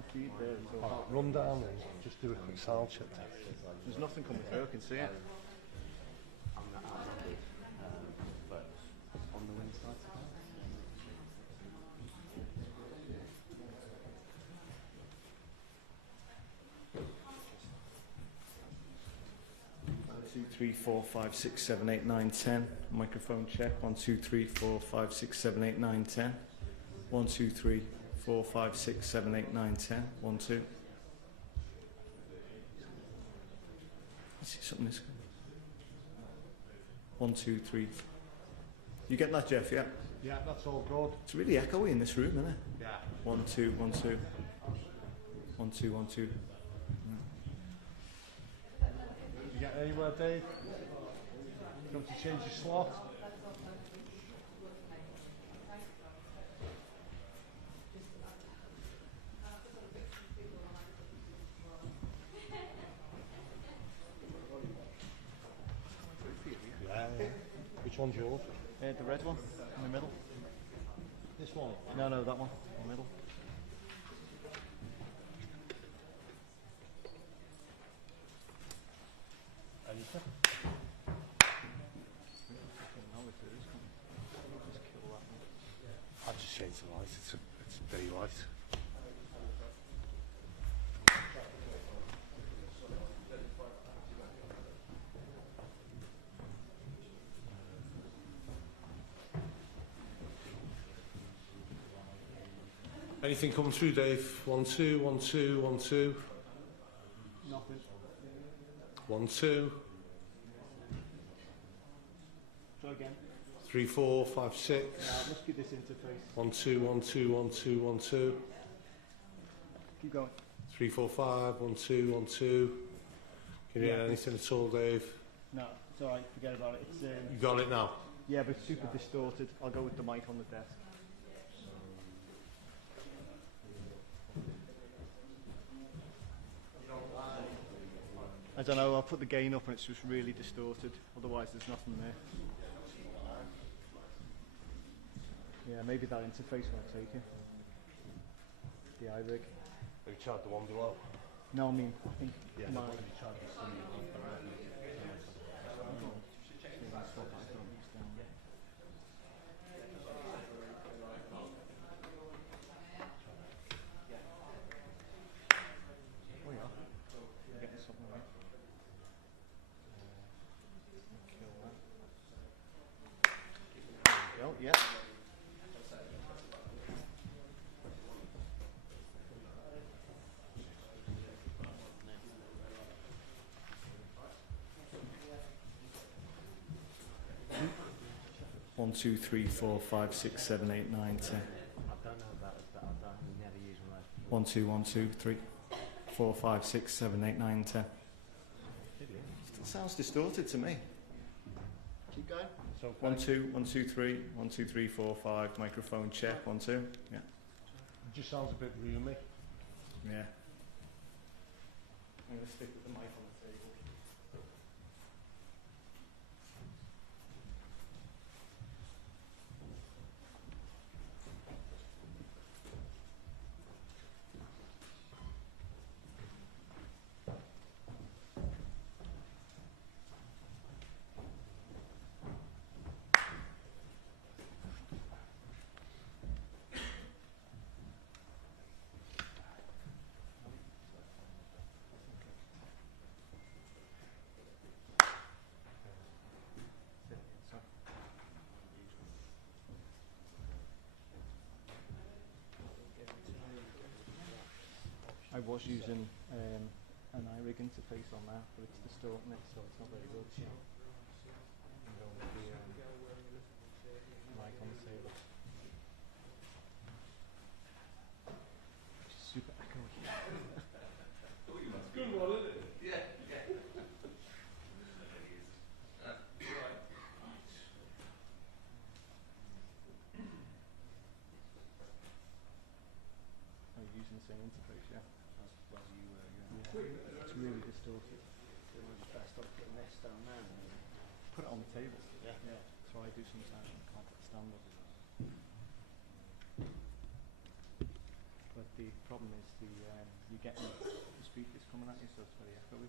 no feed there at all. Run down and just do a quick sound check. There's nothing coming through, I can see it. I'm not good, but on the wind side. 2, 3, 4, 5, 6, 7, 8, 9, 10. Microphone check. 1, 2, 3, 4, 5, 6, 7, 8, 9, 10. 1, 2, 3, 4, 5, 6, 7, 8, 9, 10. 1, 2. I see something is. 1, 2, 3. You get that, Jeff? Yeah. Yeah, that's all good. It's really echoey in this room, isn't it? Yeah. 1, 2, 1, 2. 1, 2, 1, 2. You get anywhere, Dave? You want to change your slot? Yeah. Which one's yours? The red one in the middle. This one? No, that one in the middle. Anything? I'll just change the light. It's a daylight. Anything coming through, Dave? 1, 2, 1, 2, 1, 2. Nothing. 1, 2. Try again. 3, 4, 5, 6. Yeah, it must be this interface. 1, 2, 1, 2, 1, 2, 1, 2. Keep going. 3, 4, 5, 1, 2, 1, 2. Can you hear anything at all, Dave? No, it's alright, forget about it. It's, You got it now? yeah, but it's super distorted. I'll go with the mic on the desk. I don't know, I'll put the gain up and it's just really distorted. Otherwise there's nothing there. Yeah, maybe that interface won't take it. The iRig. Have you tried the one below? No, I mean, I think mine. Oh yeah, I'm getting something right. Kill that. There we go, yeah. One, 2, 3, 4, 5, 6, 7, 8, 9, 10. I don't know about that. I've never used one of those. 1, 2, 1, 2, 3, 4, 5, 6, 7, 8, 9, 10. It sounds distorted to me. Keep going. So 1, 2, 1, 2, 3, 1, 2, 3, 4, 5. Microphone check. 1, 2. Yeah. It just sounds a bit roomy. Yeah. I'm going to stick with the mic on the table. I was using an iRig interface on that, but it's distorting it, so it's not very good. I'm going with the mic on the table. Which is super echoey. That's good one, isn't it? Yeah. Are you using the same interface, yeah? It's really distorted. Best off putting this down there. Put it on the table. Yeah. That's what I do sometimes. I can't stand it. But the problem problem is you're getting the speakers coming at you, so it's very echoey.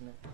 Isn't it?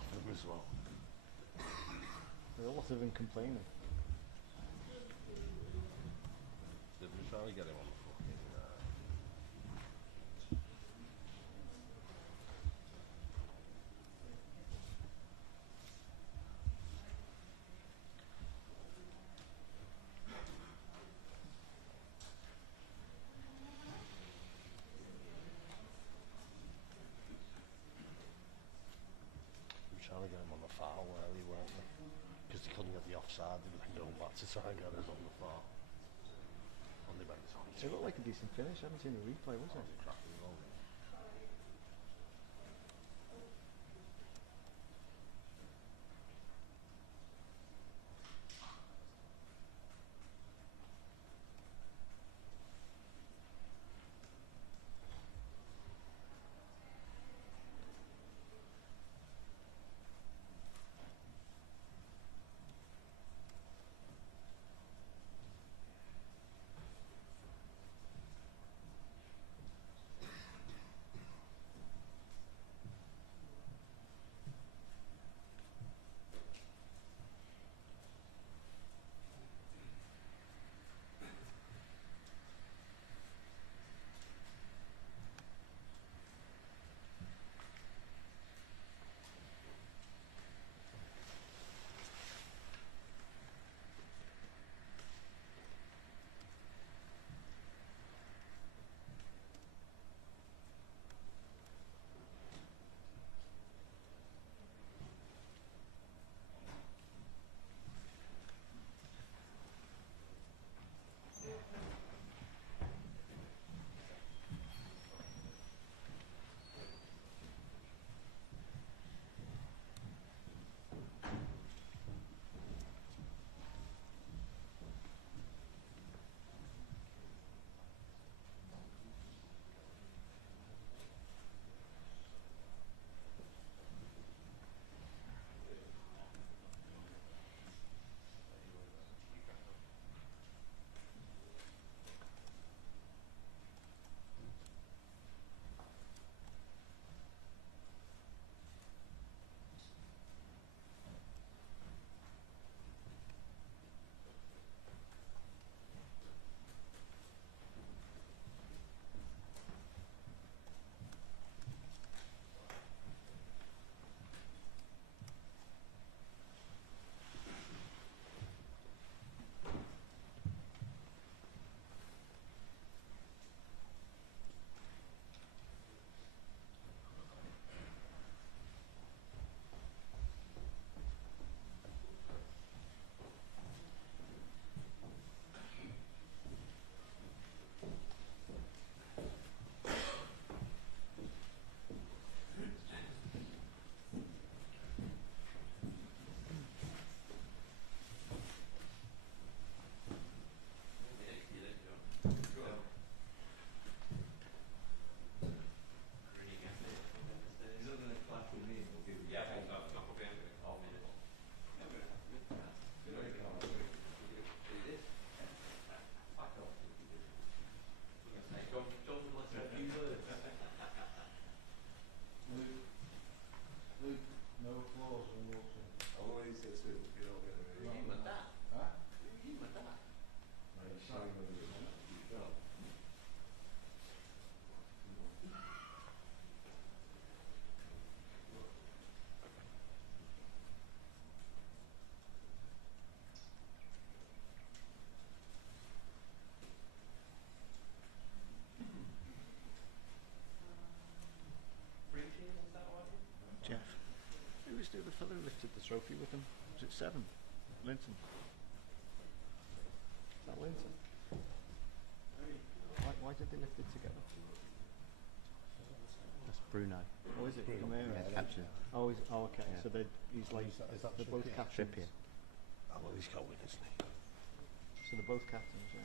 off him as well. There's a lot of them complaining. They've been trying to get him on the fucking. Trying to get him on the foul early, weren't they? Because they couldn't get the offside, they were then going back to try and get us on the foul. And they went on. It looked like a decent finish. I haven't seen the replay, was it? Cracking goal. The fellow who lifted the trophy with him. Was it 7? Linton. Is that Linton? Why did they lift it together? That's Bruno. Oh, is it? Yeah, captain. Oh, okay. Yeah. So he's like, Is that they're both captains. Trippier. Oh, well, he's got with, isn't he? So they're both captains, yeah.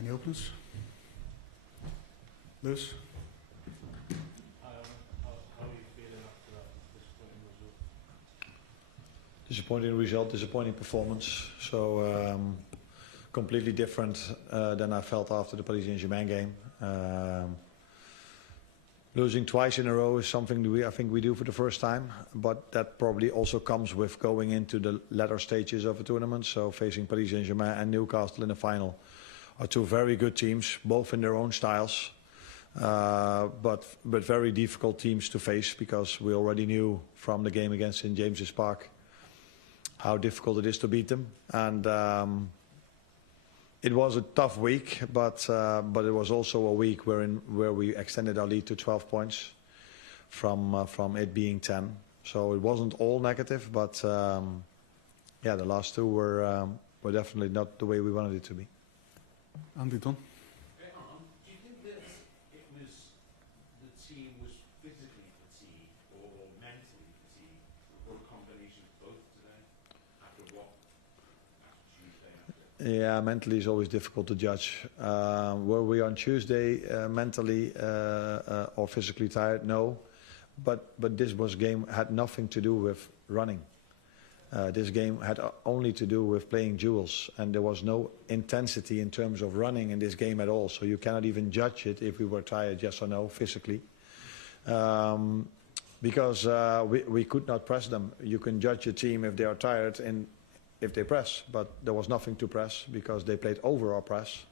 Any openers? Lewis? How are you feeling after that disappointing result? Disappointing result, disappointing performance. So completely different than I felt after the Paris Saint-Germain game. Losing twice in a row is something I think we do for the first time, but that probably also comes with going into the latter stages of a tournament. So facing Paris Saint-Germain and Newcastle in the final are two very good teams, both in their own styles, but very difficult teams to face, because we already knew from the game against St James's Park how difficult it is to beat them. And it was a tough week, but it was also a week where we extended our lead to 12 points from it being 10. So it wasn't all negative, but yeah, the last two were definitely not the way we wanted it to be. Andy Don? Do you think that it was the team was physically fatigued or mentally fatigued, or a combination of both today? After Tuesday? Yeah, mentally is always difficult to judge. Were we on Tuesday mentally or physically tired? No, but this game had nothing to do with running. This game had only to do with playing duels, and there was no intensity in terms of running in this game at all. So you cannot even judge it if we were tired, yes or no, physically. Because we could not press them. You can judge a team if they are tired and if they press, but there was nothing to press because they played over our press.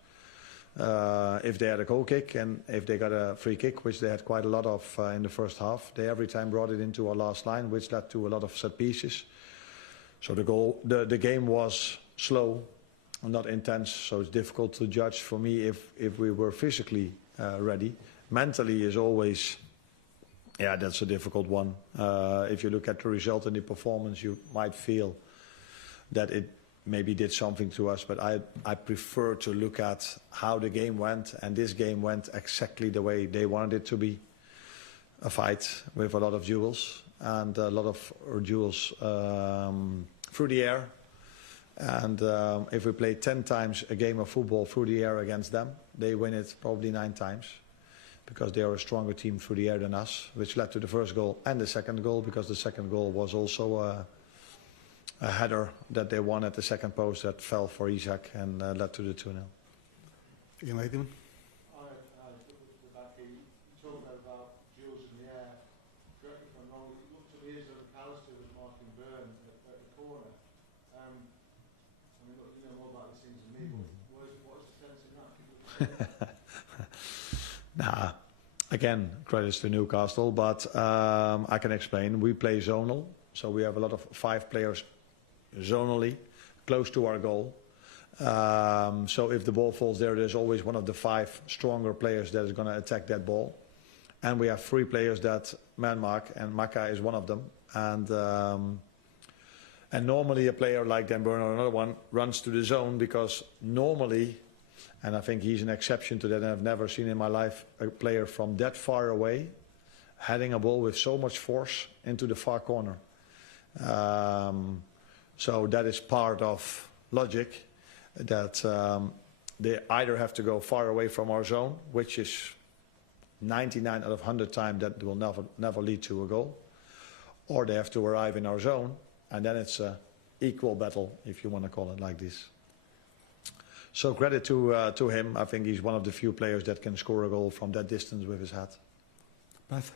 If they had a goal kick and if they got a free kick, which they had quite a lot of in the first half, they every time brought it into our last line, which led to a lot of set pieces. So the game was slow, not intense, so it's difficult to judge for me if we were physically ready. Mentally is always, yeah, that's a difficult one. If you look at the result and the performance, you might feel that it maybe did something to us, but I prefer to look at how the game went, and this game went exactly the way they wanted it to be. A fight with a lot of duels, and a lot of duels through the air. And if we play 10 times a game of football through the air against them, they win it probably 9 times, because they are a stronger team through the air than us, which led to the first goal and the second goal, because the second goal was also a header that they won at the second post that fell for Isaac and led to the 2-0. Ian Latham? Nah, again, credits to Newcastle, but I can explain. We play zonal, so we have a lot of 5 players zonally, close to our goal. So if the ball falls there, there's always one of the 5 stronger players that is going to attack that ball. And we have 3 players that man mark, and Marca is one of them. And normally a player like Dan Burn or another one runs to the zone, because normally, and I think he's an exception to that, and I've never seen in my life a player from that far away heading a ball with so much force into the far corner. So that is part of logic, that they either have to go far away from our zone, which is 99 out of 100 times that will never lead to a goal, or they have to arrive in our zone, and then it's an equal battle, if you want to call it like this. So credit to him. I think he's one of the few players that can score a goal from that distance with his head. Beth?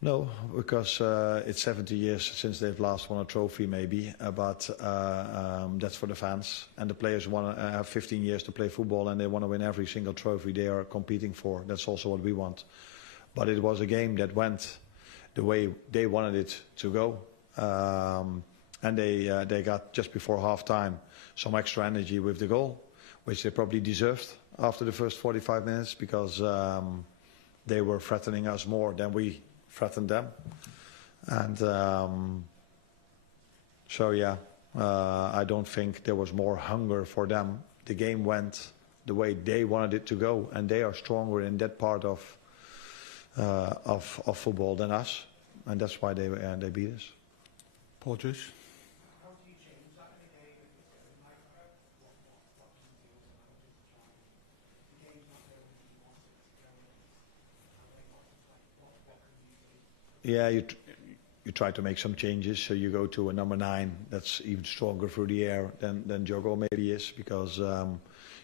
No, because it's 70 years since they've last won a trophy, maybe, but that's for the fans. And the players want to have 15 years to play football, and they want to win every single trophy they are competing for. That's also what we want. But it was a game that went the way they wanted it to go. And they got, just before half-time, some extra energy with the goal, which they probably deserved after the first 45 minutes, because they were threatening us more than we threatened them. And so yeah, I don't think there was more hunger for them. The game went the way they wanted it to go, and they are stronger in that part of football than us, and that's why they beat us. Paul Joyce? How do you change that in a game if it's a micro? What can you do as a manager to try and the game's not going as you want it to go? What can you do? Yeah, you try to make some changes. So you go to a number 9 that's even stronger through the air than Jogo maybe is, because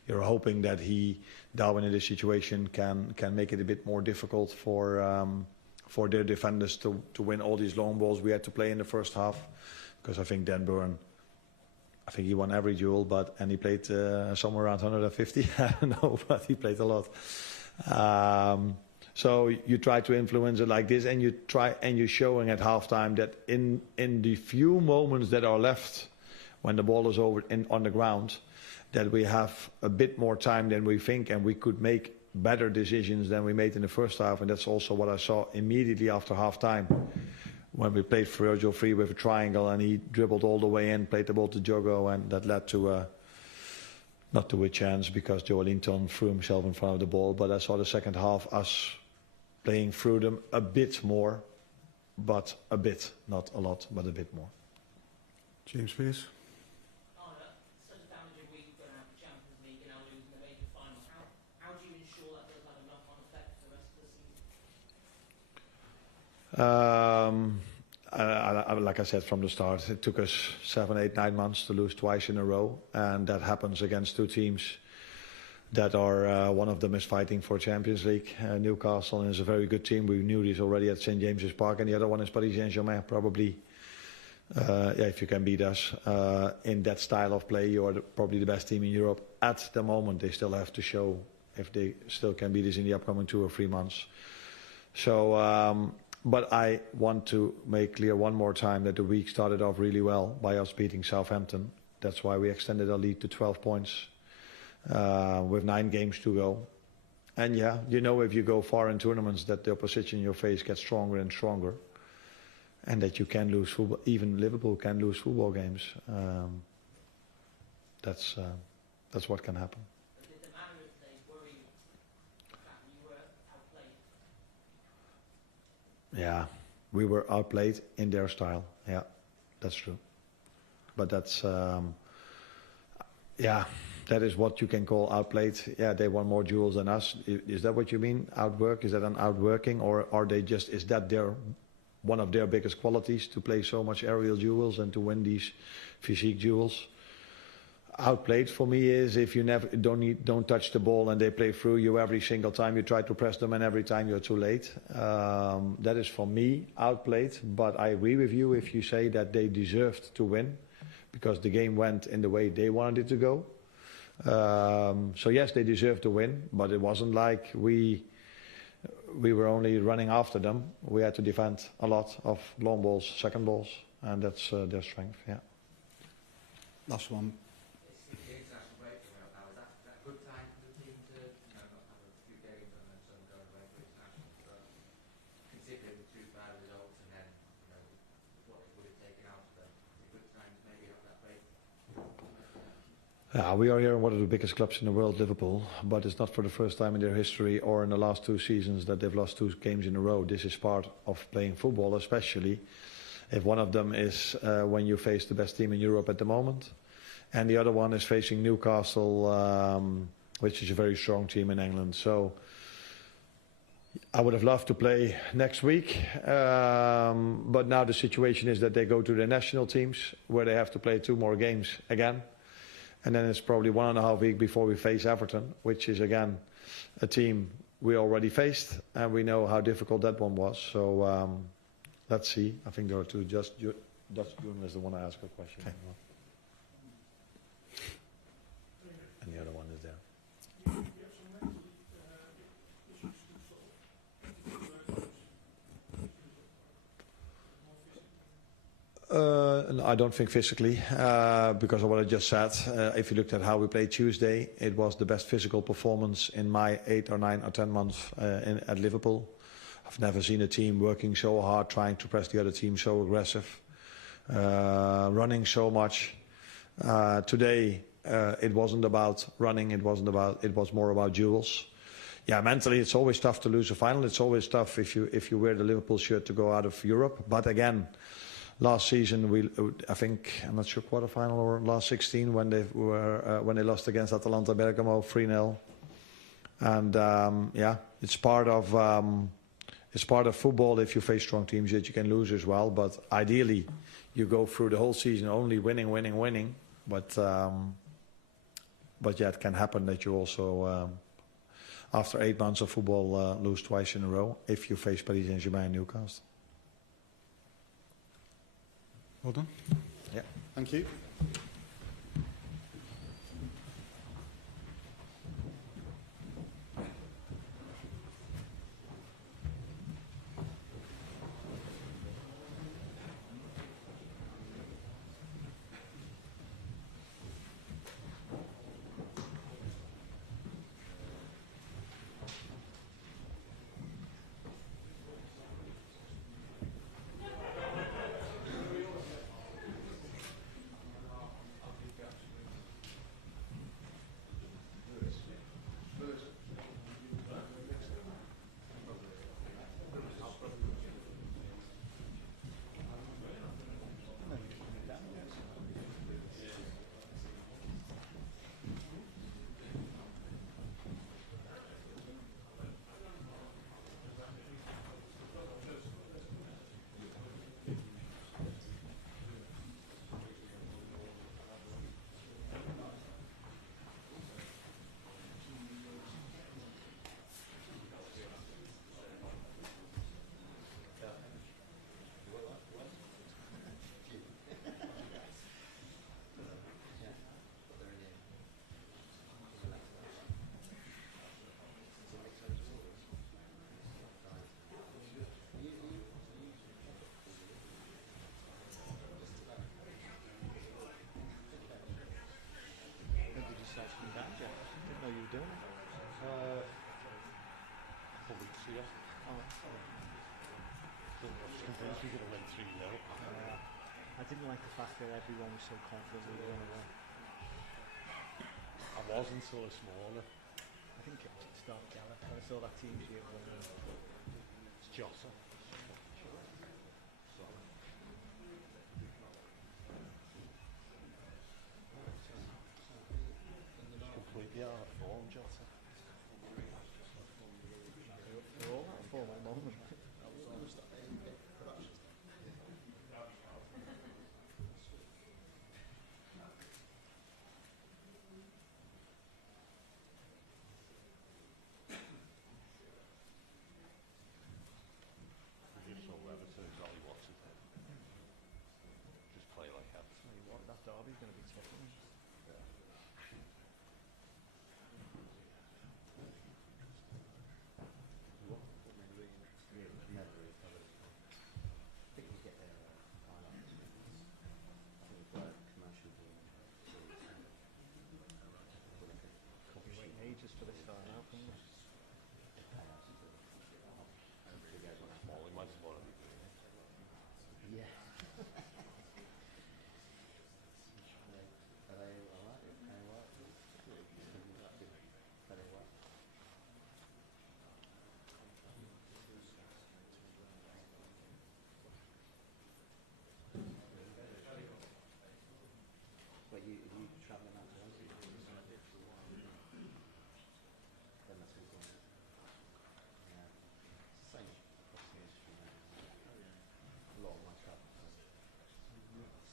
you're hoping that Darwin in this situation can make it a bit more difficult for their defenders to win all these long balls we had to play in the first half. Because I think Dan Burn, I think he won every duel, and he played somewhere around 150. I don't know, but he played a lot. So you try to influence it like this, and you're showing at halftime that in the few moments that are left, when the ball is on the ground, that we have a bit more time than we think, and we could make better decisions than we made in the first half. And that's also what I saw immediately after halftime, when we played Virgil free with a triangle, and he dribbled all the way in, played the ball to Jogo, and that led to not to a chance, because Joe Linton threw himself in front of the ball. But I saw the second half us playing through them a bit more, but a bit, not a lot, but a bit more. James Pearce? Such a damaging week going out of the Champions League and now losing the major final. How do you ensure that doesn't have a knock-on effect for the rest of the season? Like I said from the start, it took us 7, 8, 9 months to lose twice in a row, and that happens against two teams that are, one of them is fighting for Champions League, Newcastle, and is a very good team. We knew this already at St James's Park, and the other one is Paris Saint-Germain. Probably, if you can beat us in that style of play, you are probably the best team in Europe at the moment. They still have to show if they still can beat us in the upcoming 2 or 3 months. So, but I want to make clear one more time that the week started off really well by us beating Southampton. That's why we extended our lead to 12 points. With 9 games to go. And yeah, you know, if you go far in tournaments, that the opposition in your face gets stronger and stronger, and that you can lose football. Even Liverpool can lose football games. That's what can happen. Did the managers today worry you that you were outplayed? Yeah, we were outplayed in their style. Yeah, that's true. But that's yeah. That is what you can call outplayed. Yeah, they won more duels than us. Is that what you mean? Outwork? Is that an outworking, or are they just? Is that one of their biggest qualities, to play so much aerial duels and to win these physique duels? Outplayed for me is if you never don't touch the ball and they play through you every single time you try to press them, and every time you're too late. That is for me outplayed. But I agree with you if you say that they deserved to win, because the game went in the way they wanted it to go. So yes, they deserve to win, but it wasn't like we were only running after them. We had to defend a lot of long balls, second balls, and that's their strength. Yeah. Last one. It's the international break coming up now. Is that a good time for the team to not have a few games and then sort of go away for international? Considering the 2 bad results and then We are here in one of the biggest clubs in the world, Liverpool, but it's not for the first time in their history or in the last 2 seasons that they've lost 2 games in a row. This is part of playing football, especially if one of them is when you face the best team in Europe at the moment, and the other one is facing Newcastle, which is a very strong team in England. So I would have loved to play next week, but now the situation is that they go to the national teams where they have to play 2 more games again. And then it's probably 1.5 weeks before we face Everton, which is again a team we already faced, and we know how difficult that one was. So let's see. I think there are 2. Just Dutch journalist the one to ask a question. Okay. And the other one is there. I don't think physically, because of what I just said. If you looked at how we played Tuesday, it was the best physical performance in my 8 or 9 or 10 months at Liverpool. I've never seen a team working so hard, trying to press the other team, so aggressive, running so much. Today, it wasn't about running. It was more about duels. Yeah, mentally, it's always tough to lose a final. It's always tough if you wear the Liverpool shirt to go out of Europe. But again, last season, I think, I'm not sure, quarterfinal or last 16 when they lost against Atalanta Bergamo 3-0. And yeah, it's part of football. If you face strong teams, that you can lose as well. But ideally, you go through the whole season only winning. But yeah, it can happen that you also, after 8 months of football, lose twice in a row if you face Paris Saint-Germain and Newcastle. Well done. Yeah. Thank you. I didn't like the fact that everyone was so confident we were going to win. I wasn't so this morning. I think it was start Gallagher. I saw that team sheet. It's Jota. Completely out of form, Jota. They're all out of form at the moment.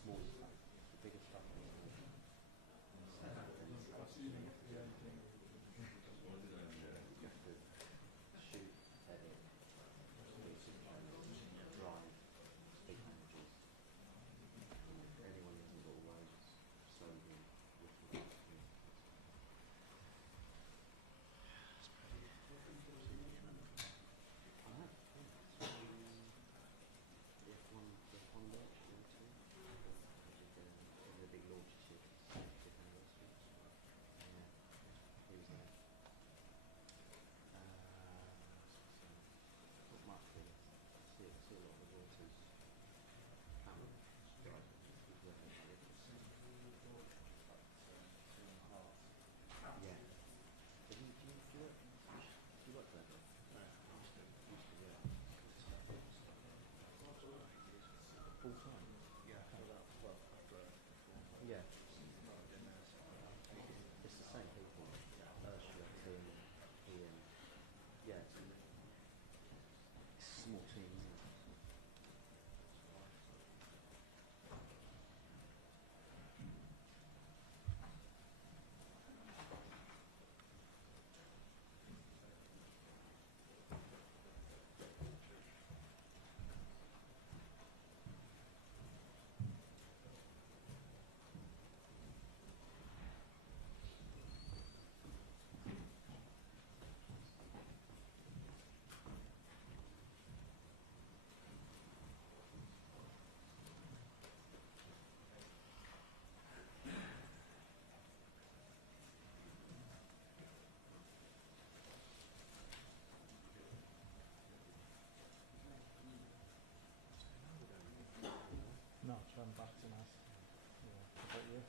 small stuff, the bigger stuff is you have to shoot, edit, drive, big images. Anyone who's got words, so yeah. It's the same people. Ursula, Tim, Ian. Yeah, it's a small team, isn't it? No, try and back to nice. Yeah. How about you?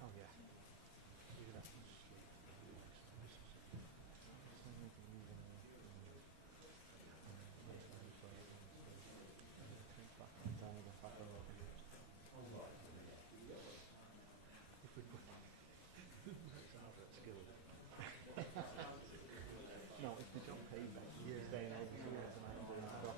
Oh yeah. You could actually no, if the job pays me, staying over here tonight and doing stuff.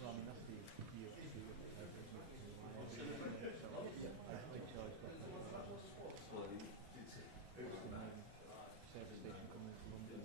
Well, I mean, that's the UFC service station coming from London.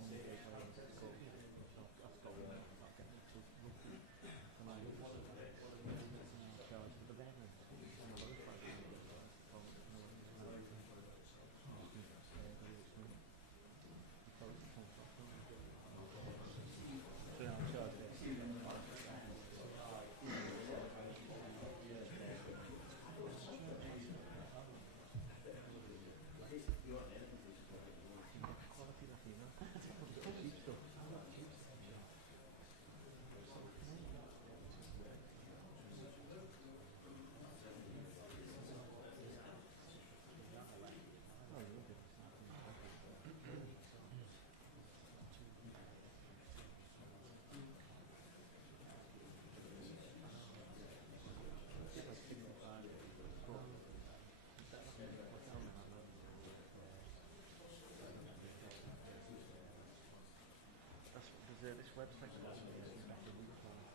This website is actually back in Liverpool, and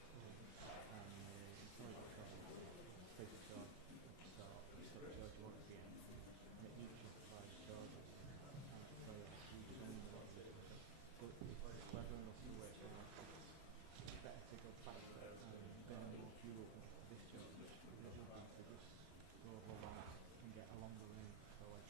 it's only got basic charge, charge one at the end, and it usually provides charges, and so it's only a lot of it, but it's clever enough to work out it's better to go faster and burn more fuel than this charge, which is to just go over one and get a longer range, so like,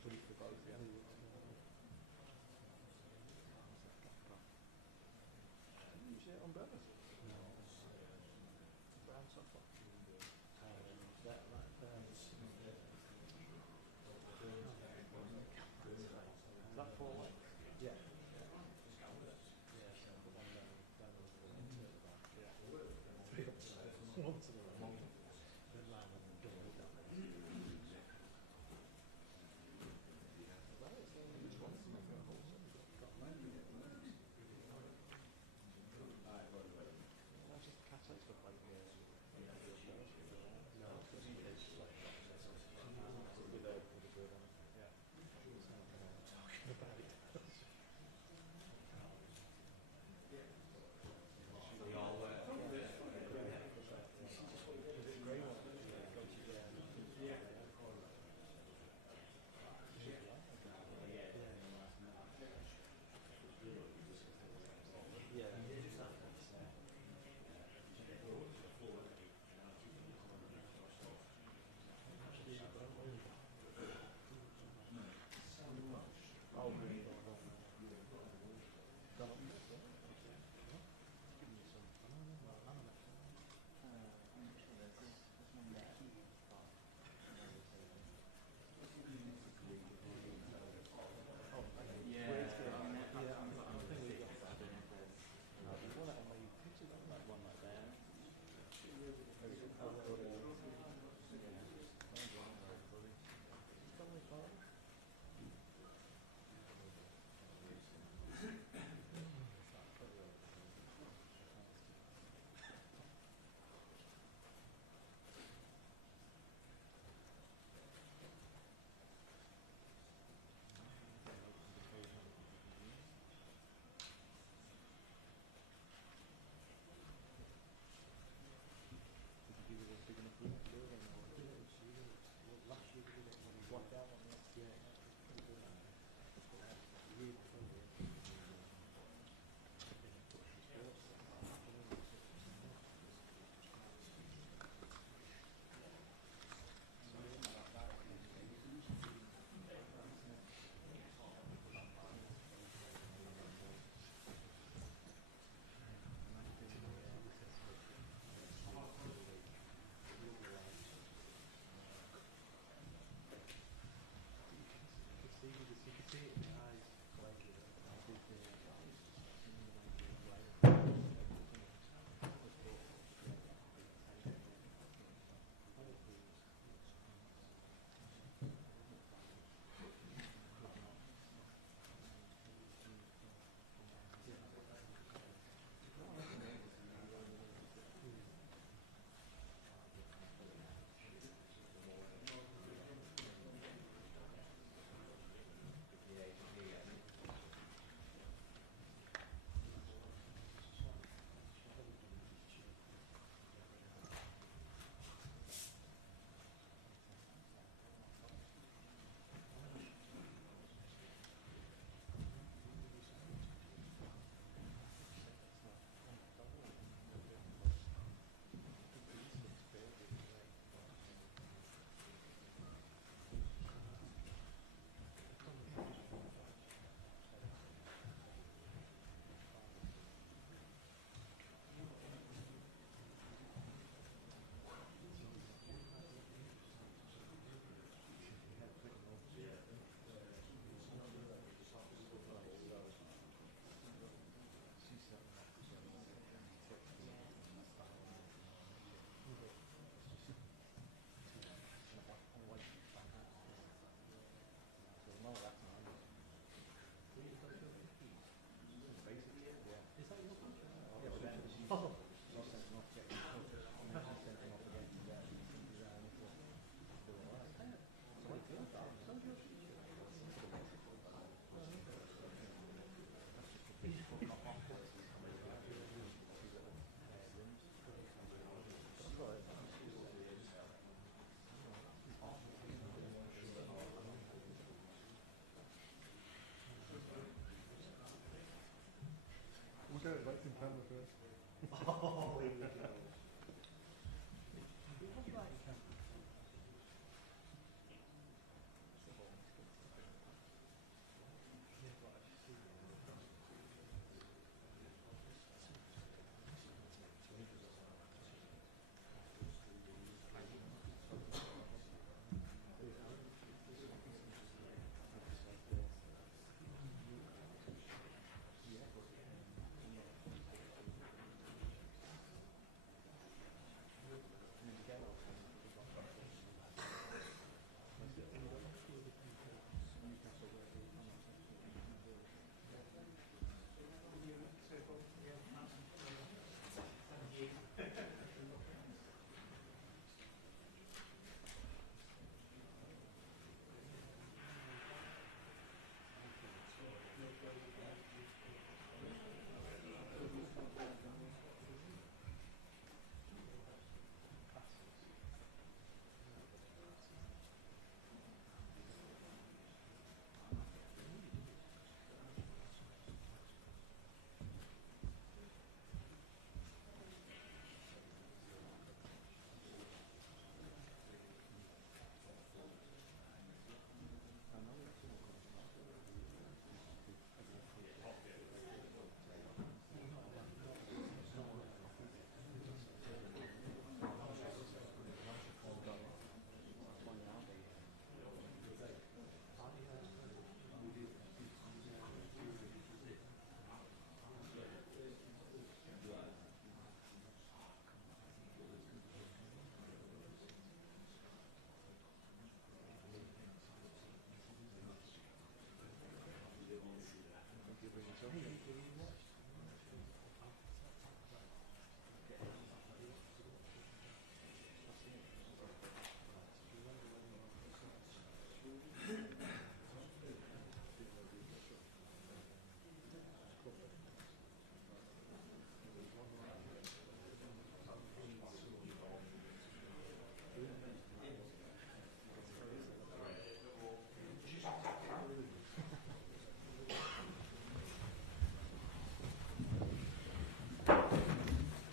complete for both, yeah. Use your umbrellas. Brown softball. Is that 4 way? Yeah.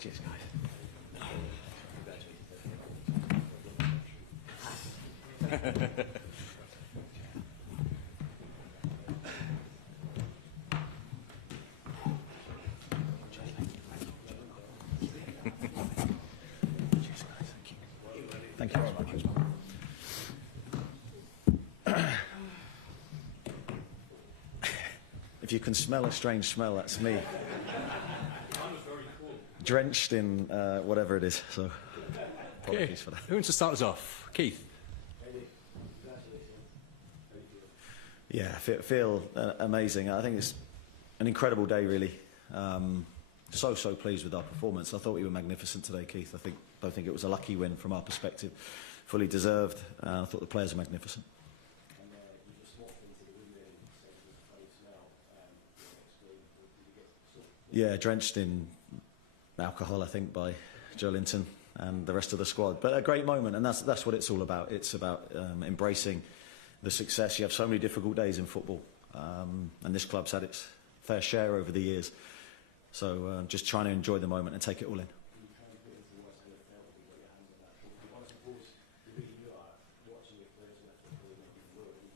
Cheers, guys. Thank you very much. If you can smell a strange smell, that's me. Drenched in whatever it is, so apologies for that. Who wants to start us off? Keith. Yeah, feel amazing. I think it's an incredible day, really. So pleased with our performance. I thought we were magnificent today, Keith. Don't think it was a lucky win from our perspective. Fully deserved. I thought the players were magnificent. Yeah, drenched in alcohol, I think, by Joelinton and the rest of the squad. But a great moment, and that's what it's all about. It's about embracing the success. You have so many difficult days in football, and this club's had its fair share over the years. So just trying to enjoy the moment and take it all in.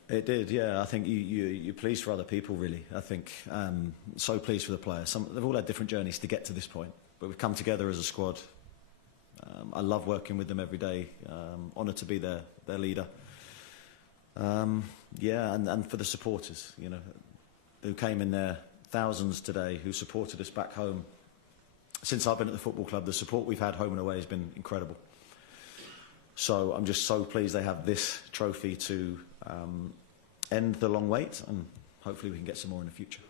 It did, yeah. I think you're pleased for other people, really. I think so pleased for the players. They've all had different journeys to get to this point, but we've come together as a squad. I love working with them every day. Honoured to be their leader. Yeah, and for the supporters, you know, who came in their thousands today, who supported us back home. Since I've been at the football club, the support we've had home and away has been incredible. So I'm just so pleased they have this trophy to end the long wait, and hopefully we can get some more in the future.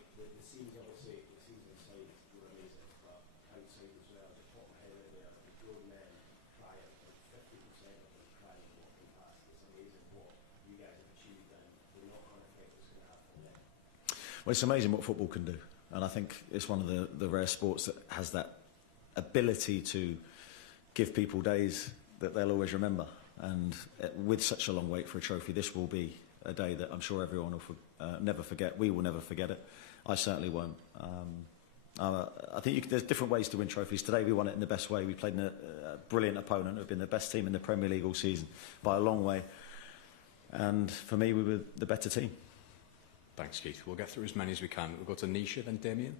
Well, it's amazing what football can do, and I think it's one of the rare sports that has that ability to give people days that they'll always remember. And with such a long wait for a trophy, this will be a day that I'm sure everyone will never forget. We will never forget it. I certainly won't. I think there's different ways to win trophies. Today we won it in the best way. We played in a brilliant opponent who've been the best team in the Premier League all season by a long way. And for me, we were the better team. Thanks, Keith. We'll get through as many as we can. We'll go to Nisha, then Damien.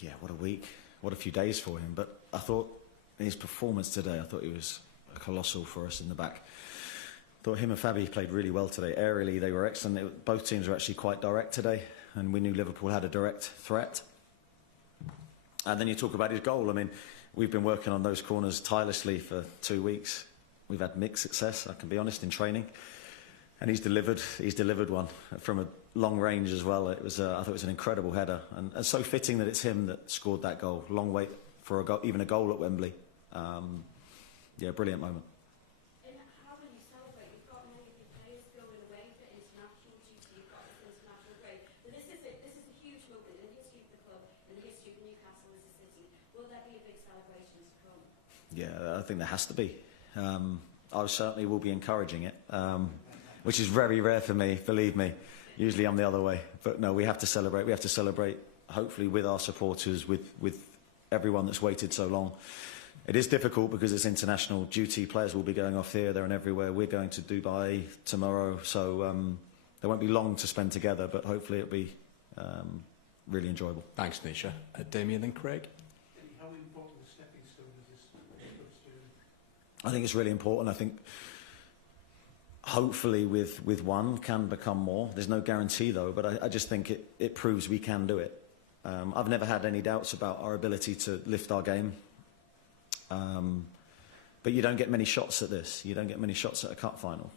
Yeah, what a week. What a few days for him. But I thought his performance today, I thought he was colossal for us in the back. I thought him and Fabi played really well today. Aerially, they were excellent. Both teams were actually quite direct today, and we knew Liverpool had a direct threat. And then you talk about his goal. I mean, we've been working on those corners tirelessly for 2 weeks. We've had mixed success, I can be honest, in training. And he's delivered one from a long range as well. It was, I thought it was an incredible header, and so fitting that it's him that scored that goal. Long wait for a goal, even a goal at Wembley. Yeah, brilliant moment. And how will you celebrate? You've got many of your players going away for international duty. You've got this international break. But this is a huge moment in the history of the club and the history of Newcastle as a city. Will there be a big celebration to come? Yeah, I think there has to be. I certainly will be encouraging it. Which is very rare for me, believe me. Usually I'm the other way. But no, we have to celebrate. We have to celebrate, hopefully, with our supporters, with everyone that's waited so long. It is difficult because it's international duty. Players will be going off here, there and everywhere. We're going to Dubai tomorrow, so there won't be long to spend together, but hopefully it'll be really enjoyable. Thanks, Nisha. Damien, then Craig. How important a stepping stone is this club's journey? I think it's really important. I think hopefully with one can become more. There's no guarantee though, but I just think it proves we can do it. I've never had any doubts about our ability to lift our game. But you don't get many shots at this. You don't get many shots at a cup final.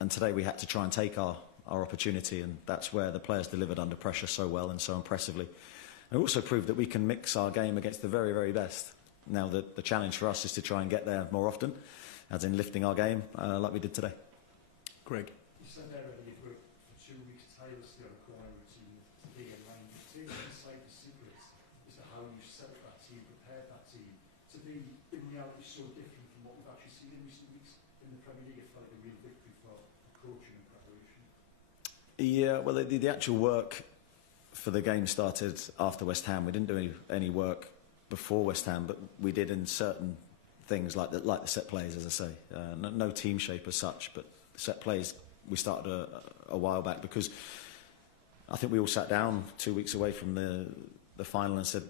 And today we had to try and take our opportunity, and that's where the players delivered under pressure so well and so impressively. And also proved that we can mix our game against the very, very best. Now the challenge for us is to try and get there more often, as in lifting our game like we did today. Greg. You said earlier you've worked for 2 weeks tirelessly on a corner routine to be in line. It seems inside the secrets as to how you set up that team, prepared that team to be in reality so different from what we've actually seen in recent weeks in the Premier League. It felt like a real victory for coaching and preparation. Yeah, well, the actual work for the game started after West Ham. We didn't do any work before West Ham, but we did in certain things like the set plays, as I say. No team shape as such, but set plays we started a while back, because I think we all sat down 2 weeks away from the final and said,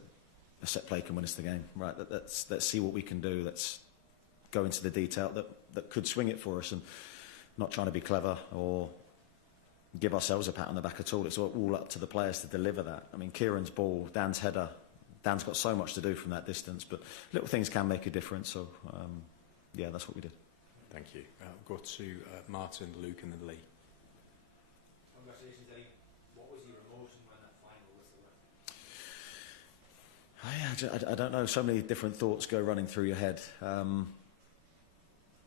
a set play can win us the game, right? Let's see what we can do. Let's go into the detail that could swing it for us, and not trying to be clever or give ourselves a pat on the back at all. It's all up to the players to deliver that. I mean, Kieran's ball, Dan's header, Dan's got so much to do from that distance, but little things can make a difference. So, yeah, that's what we did. Thank you. We'll go to Martin, Luke and then Lee. Congratulations, Eddie. What was your emotion when that final whistle went? I don't know. So many different thoughts go running through your head.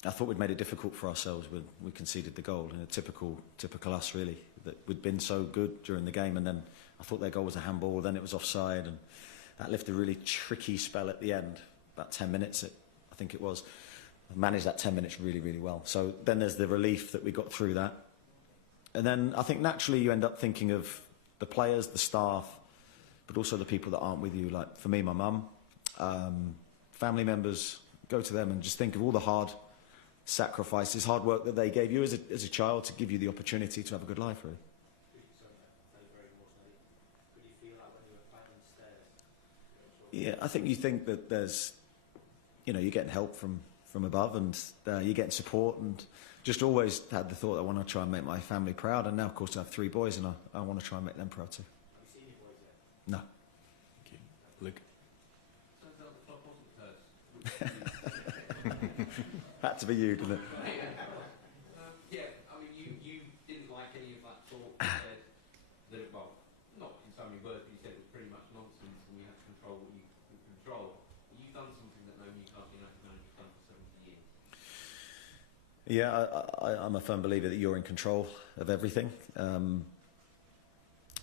I thought we'd made it difficult for ourselves when we conceded the goal. And typical us, really, that we'd been so good during the game, and then I thought their goal was a handball, then it was offside, and that left a really tricky spell at the end, about 10 minutes, I think it was. I managed that 10 minutes really, really well. So then there's the relief that we got through that. And then I think naturally you end up thinking of the players, the staff, but also the people that aren't with you. Like for me, my mum, family members, go to them and just think of all the hard sacrifices, hard work that they gave you as a child to give you the opportunity to have a good life, really. Yeah, I think you think that there's, you're getting help from above, and you're getting support, and just always had the thought I want to try and make my family proud. And now, of course, I have 3 boys, and I want to try and make them proud too. Have you seen your boys yet? No. Thank you. Luke. Turns out the club wasn't first. Had to be you, didn't it? Yeah, I mean, you didn't like any of that talk. You said that, well, not in so many words, but you said it was pretty much nonsense and we had to control what you could control. But you've done something that no Newcastle United manager's done for 70 years. Yeah, I'm a firm believer that you're in control of everything.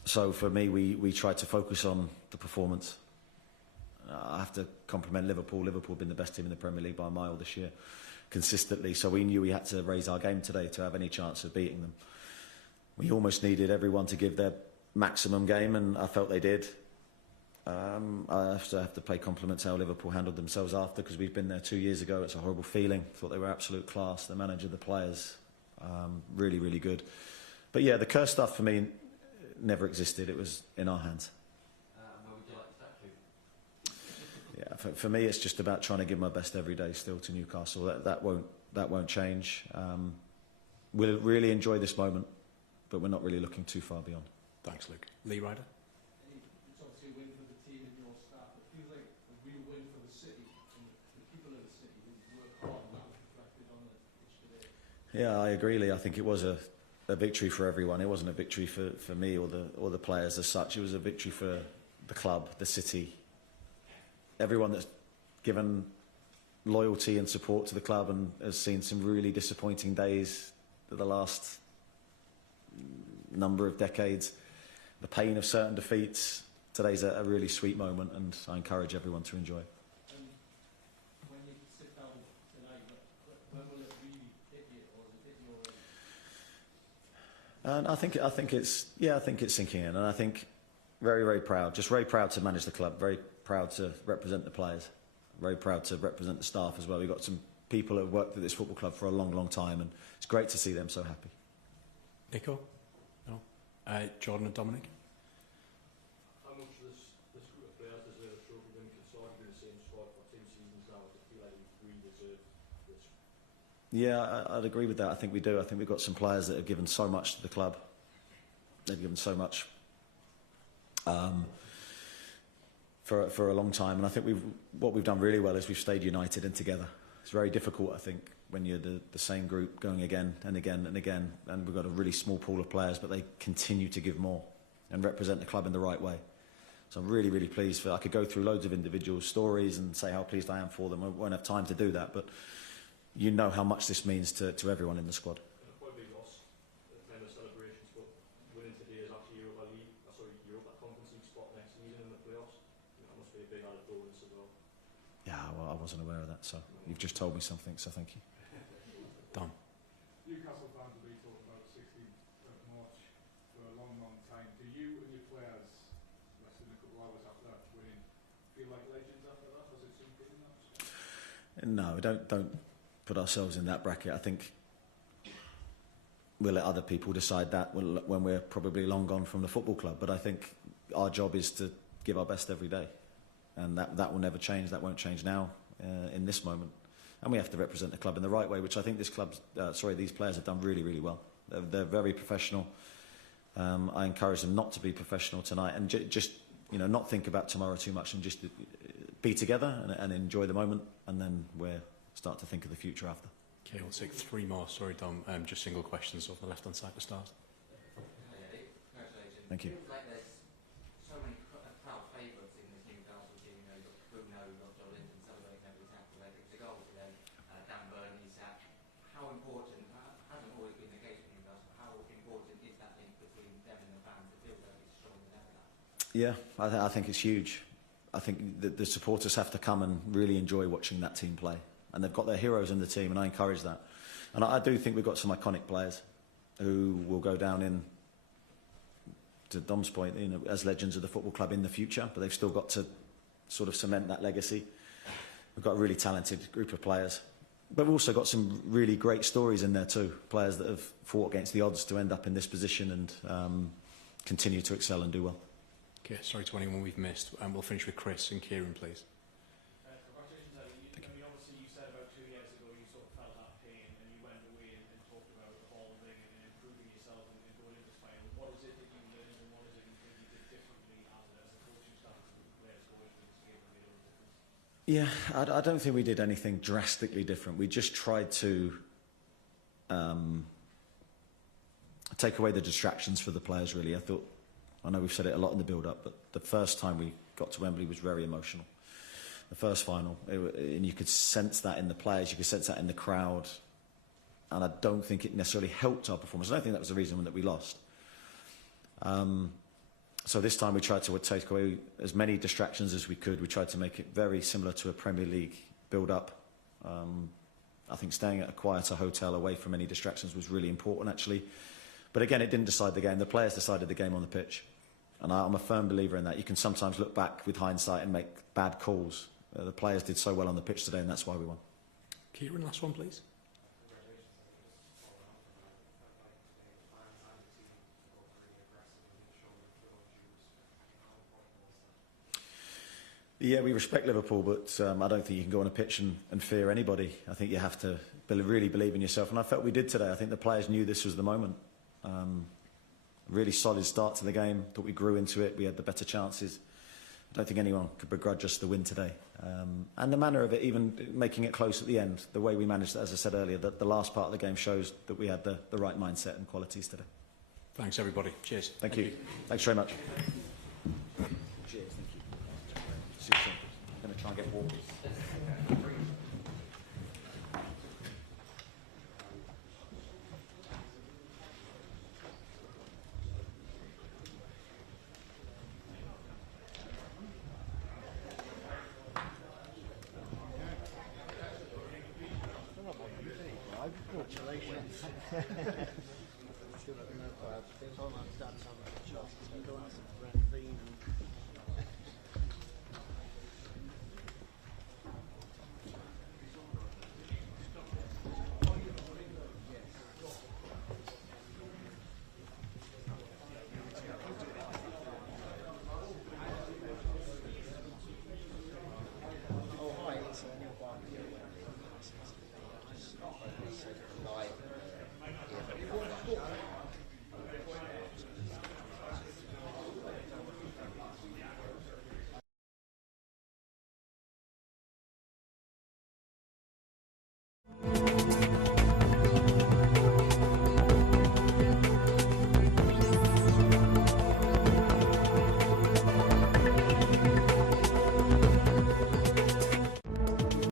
So for me, we tried to focus on the performance. I have to compliment Liverpool. Liverpool have been the best team in the Premier League by a mile this year, consistently. So we knew we had to raise our game today to have any chance of beating them. We almost needed everyone to give their maximum game, and I felt they did. I have to pay compliment to how Liverpool handled themselves after, because we've been there 2 years ago. It's a horrible feeling. Thought they were absolute class. The manager, the players, really, really good. But yeah, the curse stuff for me never existed. It was in our hands. Where would you like the statue? Yeah, for me, it's just about trying to give my best every day still to Newcastle. That won't change. We'll really enjoy this moment, but we're not really looking too far beyond. Thanks, Luke. Lee Ryder. It's obviously a win for the team and your staff. It feels like a real win for the city and the people of the city who work hard, and that was reflected on the pitch today. Yeah, I agree, Lee. I think it was a victory for everyone. It wasn't a victory for me or the players as such. It was a victory for the club, the city, everyone that's given loyalty and support to the club and has seen some really disappointing days for the last number of decades. The pain of certain defeats. Today's a really sweet moment, and I encourage everyone to enjoy it. When you sit down tonight, when will it really hit you, or is it hitting you already? And I think it's sinking in, and I think very, very proud. Just very proud to manage the club. Very proud to represent the players. Very proud to represent the staff as well. We've got some people that have worked at this football club for a long, long time, and it's great to see them so happy. Nico? No? Jordan and Dominic? How much this group of players deserve a trophy when considered in the same squad for 2 seasons now? I feel like we deserve this. Yeah, I'd agree with that. I think we do. I think we've got some players that have given so much to the club. They've given so much for a long time. And I think what we've done really well is we've stayed united and together. It's very difficult, I think, when you're the same group going again and again and again, and we've got a really small pool of players, but they continue to give more and represent the club in the right way. So I'm really, really pleased. I could go through loads of individual stories and say how pleased I am for them. I won't have time to do that, but you know how much this means to everyone in the squad. Quite a big loss at the time of celebrations, but winning today is actually Europa Conference League spot next season in the playoffs. That must be a big added bonus as well. Yeah, well, I wasn't aware of that, so you've just told me something, so thank you. Done. Newcastle fans will be talking about 16th of March for a long, long time. Do you and your players, less than a couple hours after that winning, feel like legends after that? Was it something in that? No, don't put ourselves in that bracket. I think we'll let other people decide that when we're probably long gone from the football club. But I think our job is to give our best every day, and that will never change. That won't change now in this moment. And we have to represent the club in the right way, which I think these players have done really, really well. They're very professional. I encourage them not to be professional tonight and just not think about tomorrow too much and just be together and enjoy the moment, and then we'll start to think of the future after. Okay, we'll take 3 more. Sorry, Dom. Just single questions off the left-hand side to start. Thank you. It feels like there's so many crowd favourites in this Newcastle team. You know, you've got Bruno, you've got Jolinton celebrating every tackle. They picked a goal today. Dan Burnley's at. How important, hasn't always been the case with Newcastle, how important is that link between them and the fans? It feels like it's stronger than ever. Yeah, I think it's huge. I think the supporters have to come and really enjoy watching that team play. And they've got their heroes in the team, and I encourage that. And I do think we've got some iconic players who will go down in, to Dom's point, as legends of the football club in the future, but they've still got to sort of cement that legacy. We've got a really talented group of players. But we've also got some really great stories in there too. Players that have fought against the odds to end up in this position and continue to excel and do well. Okay, sorry to anyone we've missed. We'll finish with Chris and Kieran, please. Congratulations, Eddie. I mean, obviously you said about 2 years ago you sort of felt that pain and you went away and talked about evolving and improving yourself and going into this final. What is it that you learned and what is it you think you did differently as a coaching staff and players going into this game that made a difference? Yeah, I don't think we did anything drastically different. We just tried to take away the distractions for the players, really. I know we've said it a lot in the build-up, but the first time we got to Wembley was very emotional. The first final, and you could sense that in the players, you could sense that in the crowd, and I don't think it necessarily helped our performance. I don't think that was the reason that we lost. So this time we tried to take away as many distractions as we could. We tried to make it very similar to a Premier League build-up. I think staying at a quieter hotel away from any distractions was really important, actually. But again, it didn't decide the game. The players decided the game on the pitch. And I'm a firm believer in that. You can sometimes look back with hindsight and make bad calls. The players did so well on the pitch today, and that's why we won. Kieran, last one, please. Yeah, we respect Liverpool, but I don't think you can go on a pitch and fear anybody. I think you have to really believe in yourself, and I felt we did today. I think the players knew this was the moment. Really solid start to the game. Thought we grew into it. We had the better chances. I don't think anyone could begrudge us the win today. And the manner of it, even making it close at the end, the way we managed it, as I said earlier, that the last part of the game shows that we had the right mindset and qualities today. Thanks, everybody. Cheers. Thank you. Thanks very much. Cheers. Thank you. See you soon. I'm going to try and get warm. Congratulations.